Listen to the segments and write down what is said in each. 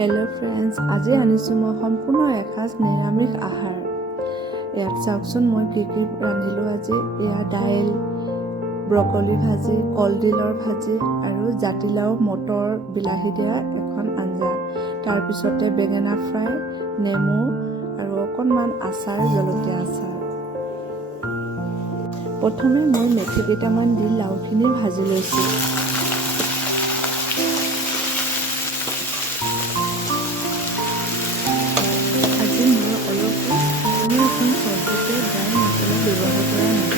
Hello' friends, আজি আনিছোঁ মই সম্পূৰ্ণ এসাঁজ নিৰামিষ আহাৰ। ইয়াত চাওকচোন মই কি ৰান্ধিলোঁ আজি। এয়া দাইল, ব্ৰকলি ভাজি, কলডিলৰ ভাজি আৰু জাতিলাও মটৰ বিলাহী দিয়া এখন আঞ্জা। তাৰপিছতে বেঙেনা ফ্ৰাই, নেমু আৰু অকণমান আচাৰ, জলকীয়া আচাৰ। প্ৰথমে মই মেথি কেইটামান দি লাওখিনি ভাজি লৈছোঁ। আজি মই অলপো কোনো এখন চব্জিতে ড্ৰাই মছলা ব্যৱহাৰ কৰা নাই।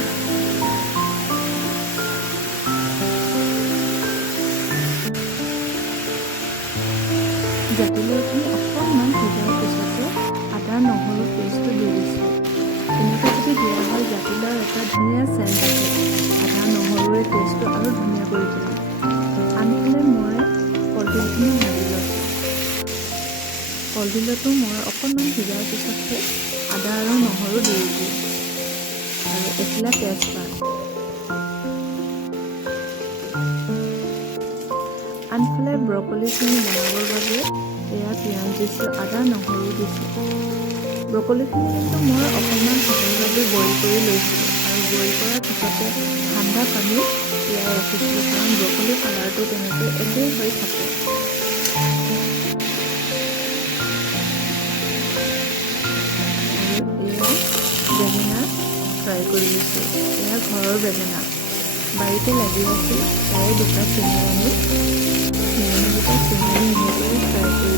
জাতিলাওখিনি অকণমান সিজাৰ পিছতে আদা নহৰু পেষ্টটো দি দিছোঁ। এনেকৈ যদি দিয়া হয় জাতিলাওৰ এটা ধুনীয়া চেণ্ট আছে। আদা নহৰুৱে টেষ্টটো আৰু ধুনীয়া কৰি তোলে। আনফালে মই কলডিলখিনি ভাজি লৈছোঁ। কলডিলতো মই অকণমান সিজাৰ পিছতহে আদা আৰু নহৰু দি দিওঁ আৰু এখিলা তেজপাত। আনফালে ব্ৰকলিখিনি বনাবৰ বাবে এয়া পিঁয়াজ দিছোঁ, আদা নহৰু দিছোঁ। ব্ৰকলিখিনি কিন্তু মই অকণমান সময়ৰ বাবে বইল কৰি লৈছিলোঁ আৰু বইল কৰাৰ পিছতে ঠাণ্ডা পানীত তিয়াই ৰাখিছিলোঁ, কাৰণ ব্ৰকলি কালাৰটো তেনেকৈ একেই হৈ থাকে। বেঙেনা ফ্ৰাই কৰি লৈছোঁ। এয়া ঘৰৰ বেঙেনা, বাৰীতে লাগি আছিল, তাৰে দুটা ছিঙি আনি বেঙেনাকেইটা ছিঙি ধুনীয়াকৈ ফ্ৰাই কৰি